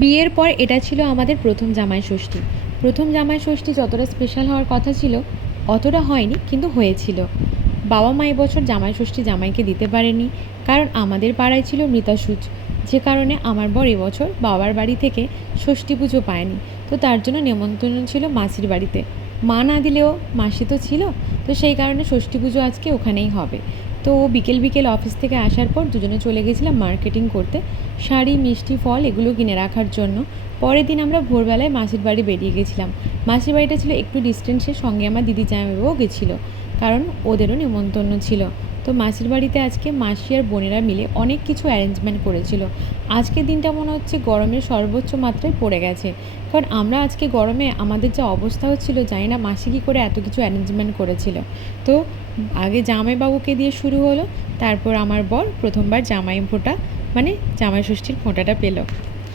বিয়ের পর এটা ছিল আমাদের প্রথম জামাই ষষ্ঠী। প্রথম জামাই ষষ্ঠী যতটা স্পেশাল হওয়ার কথা ছিল অতটা হয়নি, কিন্তু হয়েছিল। বাবা মা এবছর জামাই ষষ্ঠী জামাইকে দিতে পারেনি, কারণ আমাদের পাড়ায় ছিল মৃতাসুচ, যে কারণে আমার বর এবছর বাবার বাড়ি থেকে ষষ্ঠী পুজো পায়নি। তো তার জন্য নেমন্তন্ন ছিল মাসির বাড়িতে। মা না দিলেও মাসি তো ছিল, তো সেই কারণে ষষ্ঠী পুজো আজকে ওখানেই হবে। তো বিকেল বিকেল অফিস থেকে আসার পর দুজনে চলে গেছিলাম মার্কেটিং করতে, শাড়ি, মিষ্টি, ফল এগুলো কিনে রাখার জন্য। পরের দিন আমরা ভোরবেলায় মাসির বাড়ি বেরিয়ে গেছিলাম। মাসির বাড়িটা ছিল একটু ডিস্টেন্সের, সঙ্গে আমার দিদি জামাইবাবুও গেছিলো, কারণ ওদেরও নেমন্তন্ন ছিল। তো মাসির বাড়িতে আজকে মাসি আর বোনেরা মিলে অনেক কিছু অ্যারেঞ্জমেন্ট করেছিল। আজকের দিনটা মনে হচ্ছে গরমের সর্বোচ্চ মাত্রায় পড়ে গেছে, কারণ আমরা আজকে গরমে আমাদের যা অবস্থা হচ্ছিল, জানি না মাসি কী করে এত কিছু অ্যারেঞ্জমেন্ট করেছিল। তো আগে জামাইবাবুকে দিয়ে শুরু হলো, তারপর আমার বর প্রথমবার জামাই ফোঁটা মানে জামাই ষষ্ঠীর ফোঁটাটা পেল।